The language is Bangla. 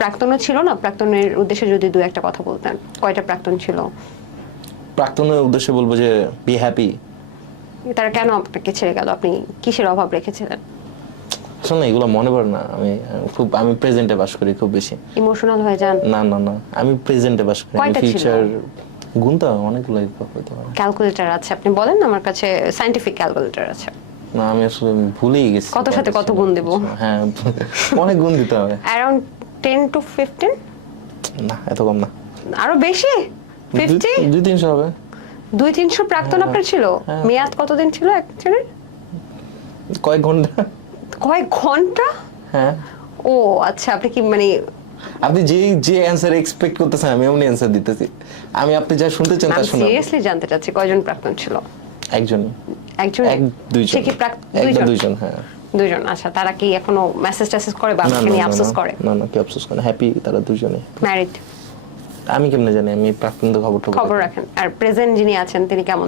প্রাক্তনও ছিল না? প্রাক্তনের উদ্দেশ্যে যদি দু একটা কথা বলতেন, কয়টা প্রাক্তন ছিল? প্রাক্তনের উদ্দেশ্যে বলবো যে বি হ্যাপি। তারা কেন আপনাকে ছেড়ে গেল? আপনি কিসের অভাব রেখেছিলেন? আসলে এগুলো মনে পড়ে না। আমি প্রেজেন্টে বাস করি খুব বেশি। ইমোশনাল হয়ে যান? না না না, আমি প্রেজেন্টে বাস করি। আমি কয়টা ছিল? ফিউচার গুনতে অনেকগুলো হতে পারে। ক্যালকুলেটর আছে, আপনি বলেন না, আমার কাছে সায়েন্টিফিক ক্যালকুলেটর আছে। না আমি আসলে ভুলেই গেছি। কত সাথে কত গুণ দেব? হ্যাঁ অনেক গুণ দিতে হবে। Around 10 to 15? না এত কম না, আরো বেশি? 50? 200-300 হবে। 200-300 প্রাক্তন আপনার ছিল? হ্যাঁ। মেয়াদ কতদিন ছিল একজনের? কয়েক ঘন্টা। কয়েক ঘন্টা? হ্যাঁ। ও আচ্ছা, আপনি কি মানে আপনি যে অ্যানসার এক্সপেক্ট করতেছেন আমি এমনি অ্যানসার দিতেছি। আপনি যা শুনতে চান তা আমি শুনুন। সিরিয়াসলি জানতে চাচ্ছি কয়জন প্রাক্তন ছিল? একজন। একজন? দুইজন। সে কি দুইজন হ্যাঁ। দুইজন। আচ্ছা, তারা কি এখনো মেসেজ টেসেজ করে বা না আপনাকে না নিয়ে না, আফসোস না, করে? না না, কি আফসোস করে? হ্যাপি তারা দুইজনে। ম্যারিড? আমি কেমনে জানি? আমি প্রাক্তন খবর খবর রাখেন। আর প্রেজেন্ট যিনি আছেন তিনি কেমন?